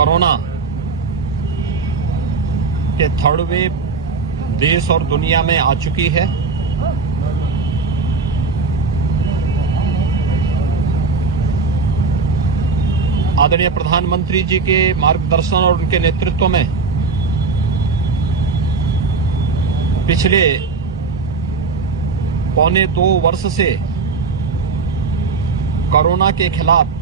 Corona के third wave देश और दुनिया में आ चुकी है। आदरणीय प्रधानमंत्री जी के मार्गदर्शन और उनके नेतृत्व में पिछले पौने 2 वर्ष से कोरोना के खिलाफ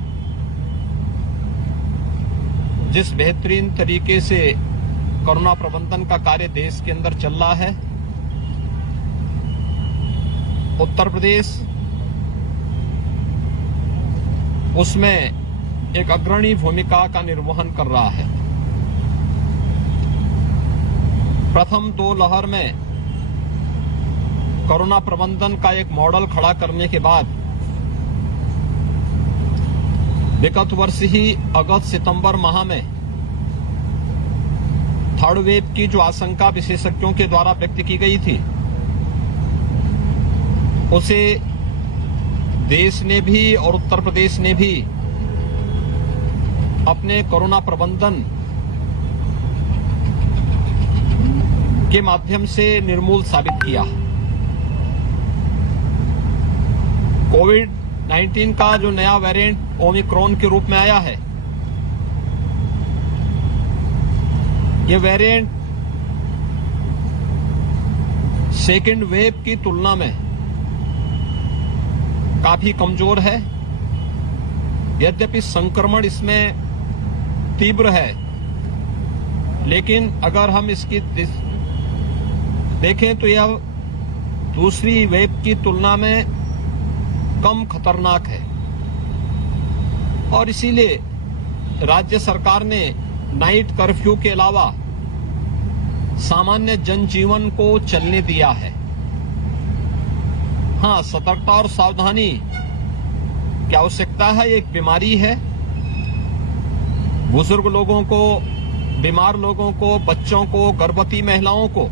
जिस बेहतरीन तरीके से कोरोना प्रबंधन का कार्य देश के अंदर चल रहा है, उत्तर प्रदेश उसमें एक अग्रणी भूमिका का निर्वहन कर रहा है। प्रथम 2 लहर में कोरोना प्रबंधन का एक मॉडल खड़ा करने के बाद विगत वर्ष ही अगस्त सितंबर माह में थर्ड वेव की जो आशंका विशेषज्ञों के द्वारा व्यक्त की गई थी, उसे देश ने भी और उत्तर प्रदेश ने भी अपने कोरोना प्रबंधन के माध्यम से निर्मूल साबित किया। कोविड-19 का जो नया वेरिएंट ओमिक्रॉन के रूप में आया है, ये वेरिएंट सेकेंड वेव की तुलना में काफी कमजोर है। यद्यपि संक्रमण इसमें तीव्र है, लेकिन अगर हम इसकी देखें तो यह दूसरी वेव की तुलना में कम खतरनाक है और इसीलिए राज्य सरकार ने नाइट कर्फ्यू के अलावा सामान्य जनजीवन को चलने दिया है। हां, सतर्कता और सावधानी की आवश्यकता है। एक बीमारी है, बुजुर्ग लोगों को, बीमार लोगों को, बच्चों को, गर्भवती महिलाओं को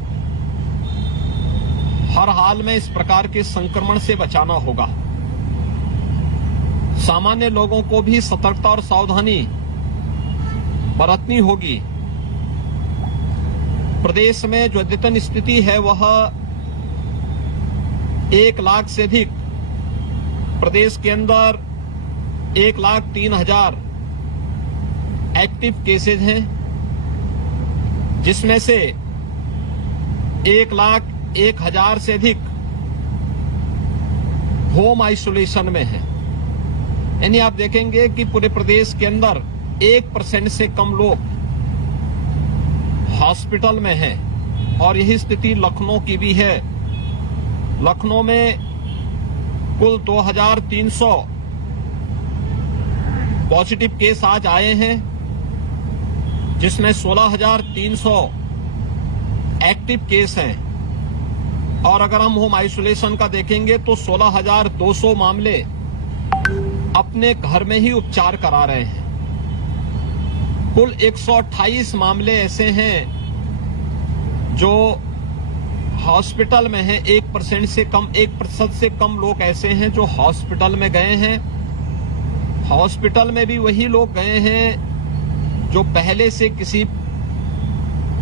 हर हाल में इस प्रकार के संक्रमण से बचाना होगा। सामान्य लोगों को भी सतर्कता और सावधानी बरतनी होगी। प्रदेश में जो अद्यतन स्थिति है वह 1 लाख से अधिक, प्रदेश के अंदर 1,03,000 एक्टिव केसेज हैं, जिसमें से 1,01,000 से अधिक होम आइसोलेशन में है। यानी आप देखेंगे कि पूरे प्रदेश के अंदर 1% से कम लोग हॉस्पिटल में हैं और यही स्थिति लखनऊ की भी है। लखनऊ में कुल 2,300 पॉजिटिव केस आज आए हैं, जिसमें 16,300 एक्टिव केस हैं और अगर हम होम आइसोलेशन का देखेंगे तो 16,200 मामले अपने घर में ही उपचार करा रहे हैं। कुल 128 मामले ऐसे हैं जो हॉस्पिटल में हैं। 1% से कम लोग ऐसे हैं जो हॉस्पिटल में गए हैं। हॉस्पिटल में भी वही लोग गए हैं जो पहले से किसी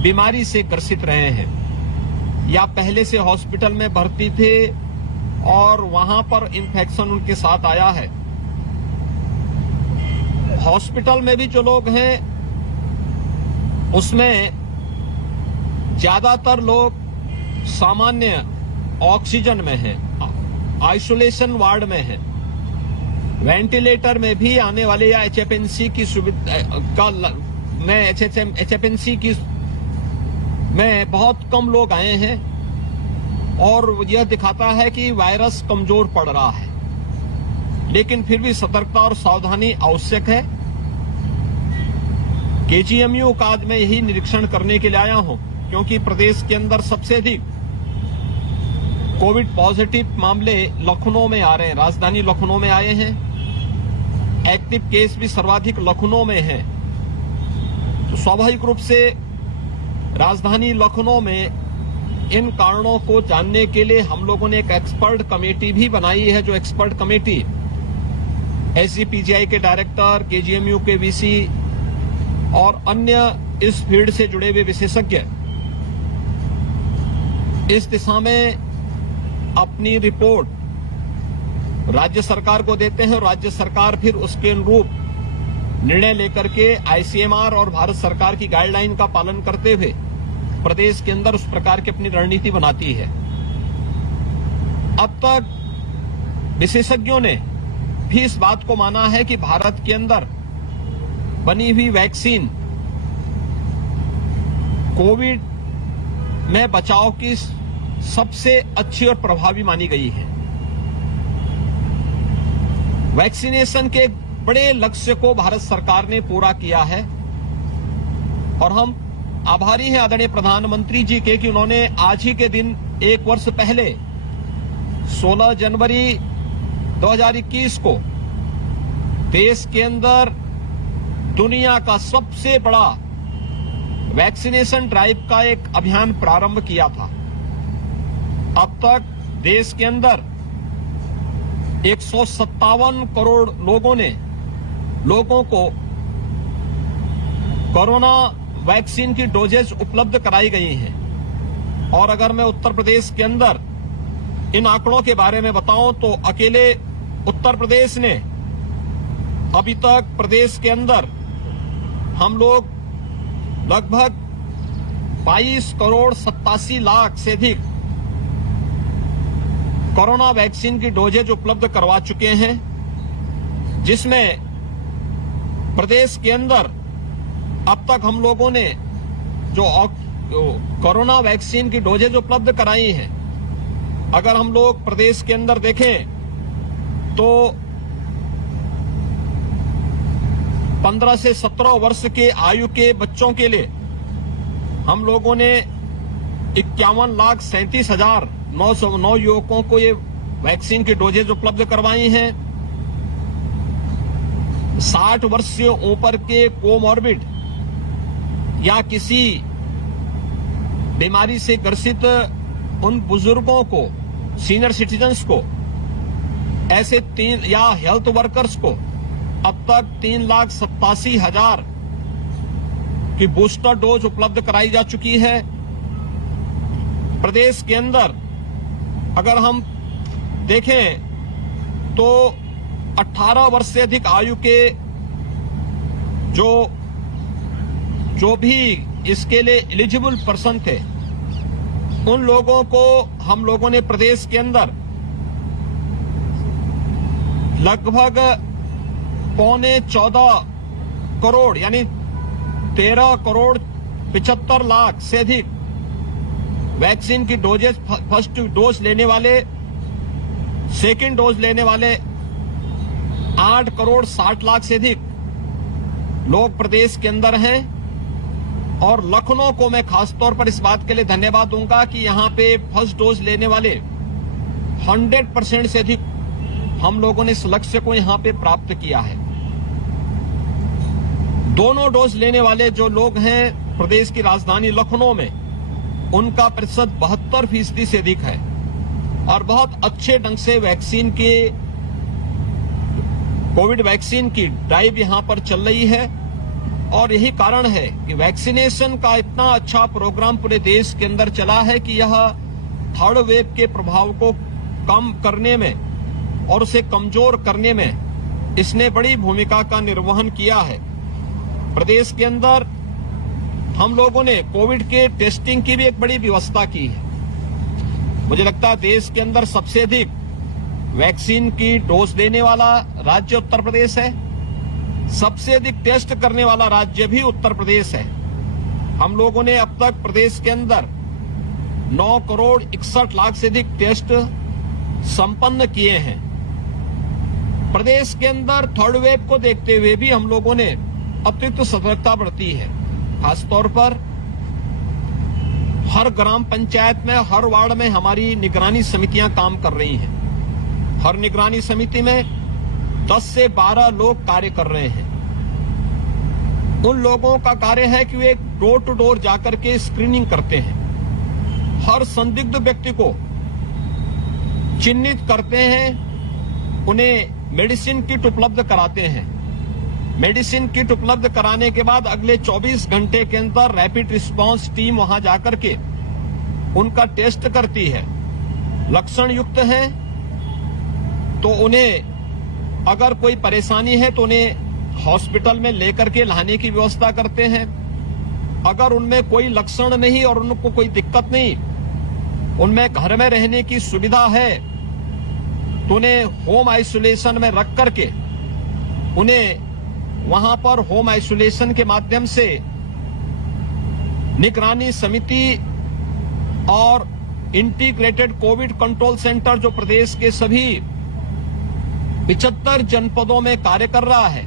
बीमारी से ग्रसित रहे हैं या पहले से हॉस्पिटल में भर्ती थे और वहां पर इन्फेक्शन उनके साथ आया है। हॉस्पिटल में भी जो लोग हैं उसमें ज्यादातर लोग सामान्य ऑक्सीजन में हैं, आइसोलेशन वार्ड में हैं। वेंटिलेटर में भी आने वाले या एचएफएनसी की सुविधा में एचएफएनसी की में बहुत कम लोग आए हैं और यह दिखाता है कि वायरस कमजोर पड़ रहा है। लेकिन फिर भी सतर्कता और सावधानी आवश्यक है। केजीएमयू का आज मैं यही निरीक्षण करने के लिए आया हूं, क्योंकि प्रदेश के अंदर सबसे अधिक कोविड पॉजिटिव मामले लखनऊ में आ रहे हैं, राजधानी लखनऊ में आए हैं। एक्टिव केस भी सर्वाधिक लखनऊ में है। तो स्वाभाविक रूप से राजधानी लखनऊ में इन कारणों को जानने के लिए हम लोगों ने एक एक्सपर्ट कमेटी भी बनाई है, जो एक्सपर्ट कमेटी एसजीपीजीआई के डायरेक्टर, केजीएमयू के वीसी और अन्य इस फील्ड से जुड़े हुए विशेषज्ञ इस दिशा में अपनी रिपोर्ट राज्य सरकार को देते हैं और राज्य सरकार फिर उसके अनुरूप निर्णय लेकर के आईसीएमआर और भारत सरकार की गाइडलाइन का पालन करते हुए प्रदेश के अंदर उस प्रकार की अपनी रणनीति बनाती है। अब तक विशेषज्ञों ने भी इस बात को माना है कि भारत के अंदर बनी हुई वैक्सीन कोविड में बचाव की सबसे अच्छी और प्रभावी मानी गई है। वैक्सीनेशन के एक बड़े लक्ष्य को भारत सरकार ने पूरा किया है और हम आभारी हैं आदरणीय प्रधानमंत्री जी के कि उन्होंने आज ही के दिन एक वर्ष पहले 16 जनवरी 2021 को देश के अंदर दुनिया का सबसे बड़ा वैक्सीनेशन ड्राइव का एक अभियान प्रारंभ किया था। अब तक देश के अंदर 157 करोड़ लोगों को कोरोना वैक्सीन की डोजेज उपलब्ध कराई गई हैं। और अगर मैं उत्तर प्रदेश के अंदर इन आंकड़ों के बारे में बताऊं तो अकेले उत्तर प्रदेश ने अभी तक प्रदेश के अंदर हम लोग लगभग 22 करोड़ 87 लाख से अधिक कोरोना वैक्सीन की डोजेज उपलब्ध करवा चुके हैं, जिसमें प्रदेश के अंदर अब तक हम लोगों ने जो कोरोना वैक्सीन की डोजेज उपलब्ध कराई हैं, अगर हम लोग प्रदेश के अंदर देखें तो 15 से 17 वर्ष के आयु के बच्चों के लिए हम लोगों ने 51,37,909 युवकों को ये वैक्सीन की डोजेज उपलब्ध करवाई हैं। 60 वर्ष से ऊपर के कोमॉर्बिड या किसी बीमारी से ग्रसित उन बुजुर्गों को, सीनियर सिटीजन्स को, ऐसे या हेल्थ वर्कर्स को अब तक 3,87,000 की बूस्टर डोज उपलब्ध कराई जा चुकी है। प्रदेश के अंदर अगर हम देखें तो 18 वर्ष से अधिक आयु के जो भी इसके लिए एलिजिबल पर्सन थे, उन लोगों को हम लोगों ने प्रदेश के अंदर लगभग 14.25 करोड़ यानी 13 करोड़ 75 लाख से अधिक वैक्सीन की डोजेज, फर्स्ट डोज लेने वाले, सेकंड डोज लेने वाले 8 करोड़ 60 लाख से अधिक लोग प्रदेश के अंदर हैं। और लखनऊ को मैं खासतौर पर इस बात के लिए धन्यवाद दूंगा कि यहां पे फर्स्ट डोज लेने वाले 100% से अधिक हम लोगों ने इस लक्ष्य को यहां पे प्राप्त किया है। दोनों डोज लेने वाले जो लोग हैं प्रदेश की राजधानी लखनऊ में, उनका प्रतिशत 72% से अधिक है और बहुत अच्छे ढंग से वैक्सीन के कोविड वैक्सीन की ड्राइव यहां पर चल रही है। और यही कारण है कि वैक्सीनेशन का इतना अच्छा प्रोग्राम पूरे देश के अंदर चला है कि यह थर्ड वेव के प्रभाव को कम करने में और उसे कमजोर करने में इसने बड़ी भूमिका का निर्वहन किया है। प्रदेश के अंदर हम लोगों ने कोविड के टेस्टिंग की भी एक बड़ी व्यवस्था की है। मुझे लगता है देश के अंदर सबसे अधिक वैक्सीन की डोज देने वाला राज्य उत्तर प्रदेश है, सबसे अधिक टेस्ट करने वाला राज्य भी उत्तर प्रदेश है। हम लोगों ने अब तक प्रदेश के अंदर 9 करोड़ 61 लाख से अधिक टेस्ट संपन्न किए हैं। प्रदेश के अंदर थर्ड वेव को देखते हुए भी हम लोगों ने अतिरिक्त सतर्कता बरती है। खासतौर पर हर ग्राम पंचायत में, हर वार्ड में हमारी निगरानी समितियां काम कर रही हैं। हर निगरानी समिति में 10 से 12 लोग कार्य कर रहे हैं। उन लोगों का कार्य है कि वे डोर टू डोर जाकर के स्क्रीनिंग करते हैं, हर संदिग्ध व्यक्ति को चिन्हित करते हैं, उन्हें मेडिसिन किट उपलब्ध कराते हैं मेडिसिन किट उपलब्ध कराने के बाद अगले 24 घंटे के अंदर रैपिड रिस्पांस टीम वहां जाकर के उनका टेस्ट करती है। लक्षण युक्त है तो उन्हें अगर कोई परेशानी है तो उन्हें हॉस्पिटल में लेकर के लाने की व्यवस्था करते हैं। अगर उनमें कोई लक्षण नहीं और उनको कोई दिक्कत नहीं, उनमें घर में रहने की सुविधा है, तो उन्हें होम आइसोलेशन में रख करके उन्हें वहां पर होम आइसोलेशन के माध्यम से निगरानी समिति और इंटीग्रेटेड कोविड कंट्रोल सेंटर जो प्रदेश के सभी 75 जनपदों में कार्य कर रहा है,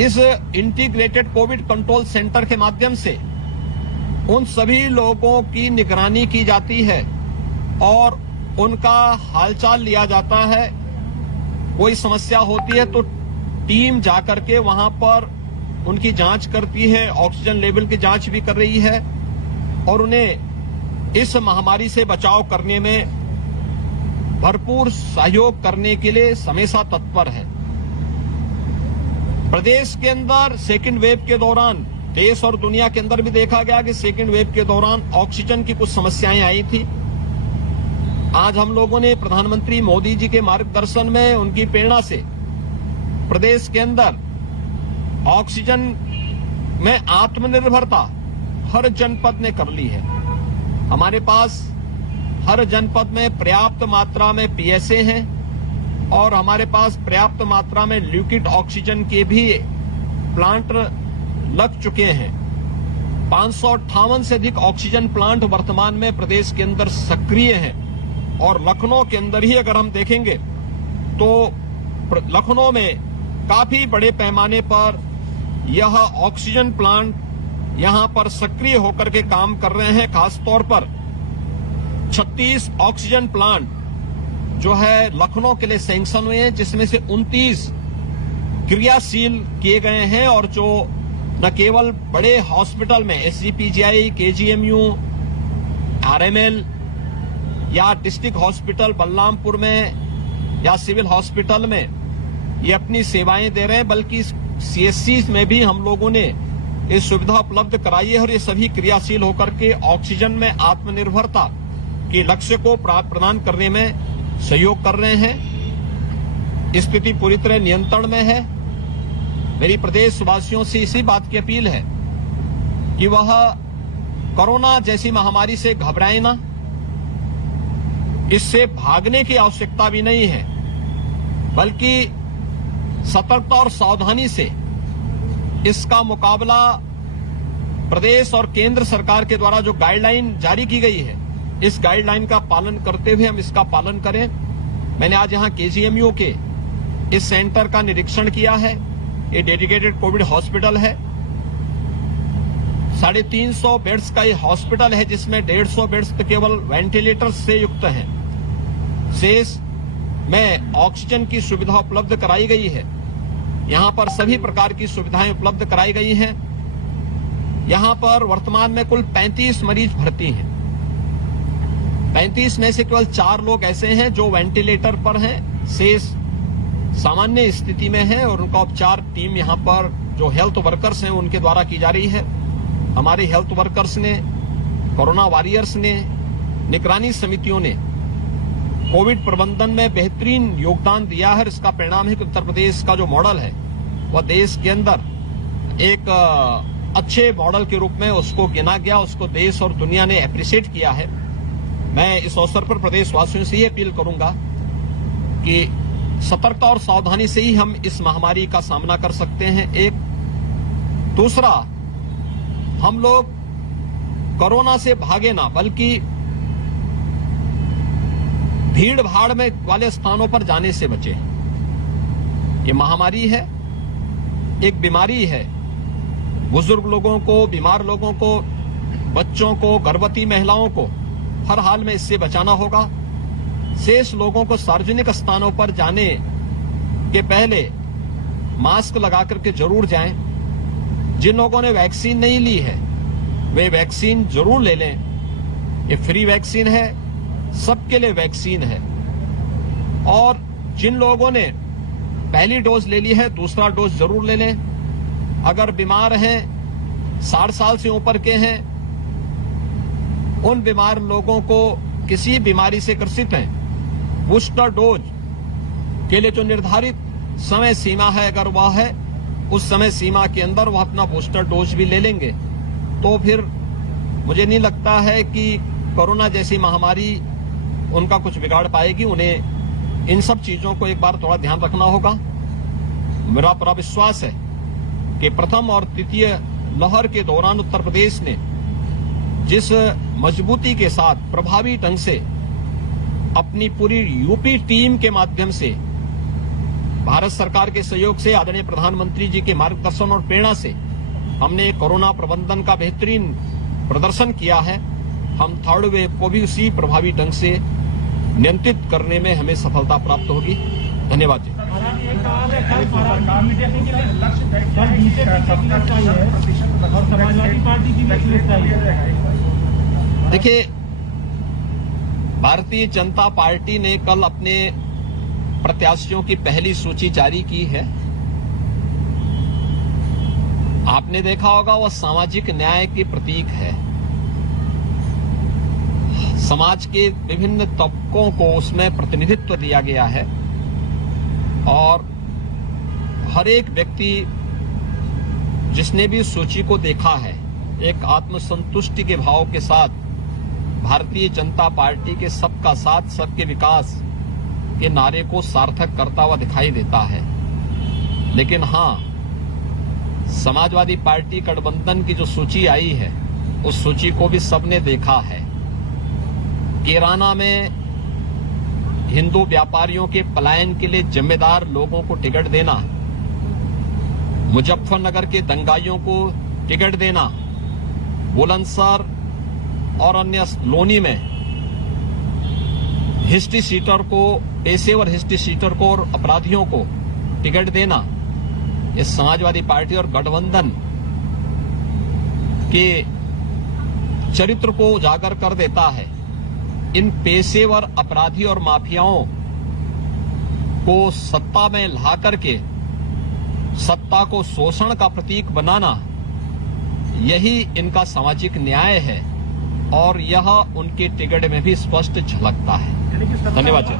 इस इंटीग्रेटेड कोविड कंट्रोल सेंटर के माध्यम से उन सभी लोगों की निगरानी की जाती है और उनका हालचाल लिया जाता है। कोई समस्या होती है तो टीम जाकर के वहां पर उनकी जांच करती है, ऑक्सीजन लेवल की जांच भी कर रही है और उन्हें इस महामारी से बचाव करने में भरपूर सहयोग करने के लिए हमेशा तत्पर है। प्रदेश के अंदर सेकेंड वेव के दौरान, देश और दुनिया के अंदर भी देखा गया कि सेकेंड वेव के दौरान ऑक्सीजन की कुछ समस्याएं आई थी। आज हम लोगों ने प्रधानमंत्री मोदी जी के मार्गदर्शन में, उनकी प्रेरणा से प्रदेश के अंदर ऑक्सीजन में आत्मनिर्भरता हर जनपद ने कर ली है। हमारे पास हर जनपद में पर्याप्त मात्रा में पीएसए हैं और हमारे पास पर्याप्त मात्रा में लिक्विड ऑक्सीजन के भी प्लांट लग चुके हैं। 558 से अधिक ऑक्सीजन प्लांट वर्तमान में प्रदेश के अंदर सक्रिय हैं और लखनऊ के अंदर ही अगर हम देखेंगे तो लखनऊ में काफी बड़े पैमाने पर यह ऑक्सीजन प्लांट यहां पर सक्रिय होकर के काम कर रहे हैं। खासतौर पर 36 ऑक्सीजन प्लांट जो है लखनऊ के लिए सैंक्शन हुए हैं, जिसमें से 29 क्रियाशील किए गए हैं और जो न केवल बड़े हॉस्पिटल में एसजीपीजीआई, केजीएमयू, आरएमएल या डिस्ट्रिक्ट हॉस्पिटल बलरामपुर में या सिविल हॉस्पिटल में ये अपनी सेवाएं दे रहे हैं, बल्कि सीएससी में भी हम लोगों ने ये सुविधा उपलब्ध कराई है और ये सभी क्रियाशील होकर के ऑक्सीजन में आत्मनिर्भरता के लक्ष्य को प्रदान करने में सहयोग कर रहे हैं। स्थिति पूरी तरह नियंत्रण में है। मेरी प्रदेशवासियों से इसी बात की अपील है कि वह कोरोना जैसी महामारी से घबराए ना। इससे भागने की आवश्यकता भी नहीं है, बल्कि सतर्कता और सावधानी से इसका मुकाबला प्रदेश और केंद्र सरकार के द्वारा जो गाइडलाइन जारी की गई है, इस गाइडलाइन का पालन करते हुए हम इसका पालन करें। मैंने आज यहां केजीएमयू के इस सेंटर का निरीक्षण किया है। ये डेडिकेटेड कोविड हॉस्पिटल है। 350 बेड्स का ये हॉस्पिटल है, जिसमें 150 बेड्स तो केवल वेंटिलेटर से युक्त हैं। शेष में ऑक्सीजन की सुविधा उपलब्ध कराई गई है। यहां पर सभी प्रकार की सुविधाएं उपलब्ध कराई गई हैं। यहां पर वर्तमान में कुल 35 मरीज भर्ती हैं। 35 में से केवल 4 लोग ऐसे हैं जो वेंटिलेटर पर हैं, शेष सामान्य स्थिति में है और उनका उपचार टीम यहां पर जो हेल्थ वर्कर्स हैं उनके द्वारा की जा रही है। हमारे हेल्थ वर्कर्स ने, कोरोना वॉरियर्स ने, निगरानी समितियों ने कोविड प्रबंधन में बेहतरीन योगदान दिया है। इसका परिणाम है कि उत्तर प्रदेश का जो मॉडल है वह देश के अंदर एक अच्छे मॉडल के रूप में उसको गिना गया, उसको देश और दुनिया ने अप्रिशिएट किया है। मैं इस अवसर पर प्रदेशवासियों से ये अपील करूंगा कि सतर्कता और सावधानी से ही हम इस महामारी का सामना कर सकते हैं। एक दूसरा, हम लोग कोरोना से भागे ना, बल्कि भीड़ भाड़ में वाले स्थानों पर जाने से बचे। ये महामारी है, एक बीमारी है। बुजुर्ग लोगों को, बीमार लोगों को, बच्चों को, गर्भवती महिलाओं को हर हाल में इससे बचाना होगा। शेष लोगों को सार्वजनिक स्थानों पर जाने के पहले मास्क लगाकर के जरूर जाएं। जिन लोगों ने वैक्सीन नहीं ली है वे वैक्सीन जरूर ले लें। ये फ्री वैक्सीन है, सबके लिए वैक्सीन है। और जिन लोगों ने पहली डोज ले ली है, दूसरा डोज जरूर ले लें। अगर बीमार हैं, 60 साल से ऊपर के हैं, उन बीमार लोगों को किसी बीमारी से ग्रसित हैं, बूस्टर डोज के लिए जो निर्धारित समय सीमा है, अगर वह है, उस समय सीमा के अंदर वह अपना बूस्टर डोज भी ले लेंगे, तो फिर मुझे नहीं लगता है कि कोरोना जैसी महामारी उनका कुछ बिगाड़ पाएगी। उन्हें इन सब चीजों को एक बार थोड़ा ध्यान रखना होगा। मेरा पूरा विश्वास है कि प्रथम और तृतीय लहर के दौरान उत्तर प्रदेश ने जिस मजबूती के साथ प्रभावी ढंग से अपनी पूरी यूपी टीम के माध्यम से, भारत सरकार के सहयोग से, आदरणीय प्रधानमंत्री जी के मार्गदर्शन और प्रेरणा से हमने कोरोना प्रबंधन का बेहतरीन प्रदर्शन किया है। हम थर्ड वेव को भी उसी प्रभावी ढंग से नियंत्रित करने में हमें सफलता प्राप्त होगी। धन्यवाद जी। देखिए, भारतीय जनता पार्टी ने कल अपने प्रत्याशियों की पहली सूची जारी की है। आपने देखा होगा, वह सामाजिक न्याय के प्रतीक है। समाज के विभिन्न तबकों को उसमें प्रतिनिधित्व दिया गया है और हर एक व्यक्ति जिसने भी सूची को देखा है, एक आत्मसंतुष्टि के भाव के साथ भारतीय जनता पार्टी के सबका साथ सबके विकास के नारे को सार्थक करता हुआ दिखाई देता है। लेकिन हां, समाजवादी पार्टी गठबंधन की जो सूची आई है, उस सूची को भी सबने देखा है। कैराना में हिंदू व्यापारियों के पलायन के लिए जिम्मेदार लोगों को टिकट देना, मुजफ्फरनगर के दंगाइयों को टिकट देना, बुलंदशहर और अन्य लोनी में हिस्ट्री सीटर को, पेशेवर हिस्ट्री सीटर को और अपराधियों को टिकट देना, ये समाजवादी पार्टी और गठबंधन के चरित्र को उजागर कर देता है। इन पेशेवर अपराधी और माफियाओं को सत्ता में ला करके सत्ता को शोषण का प्रतीक बनाना, यही इनका सामाजिक न्याय है और यह उनके टिकट में भी स्पष्ट झलकता है। धन्यवाद जी।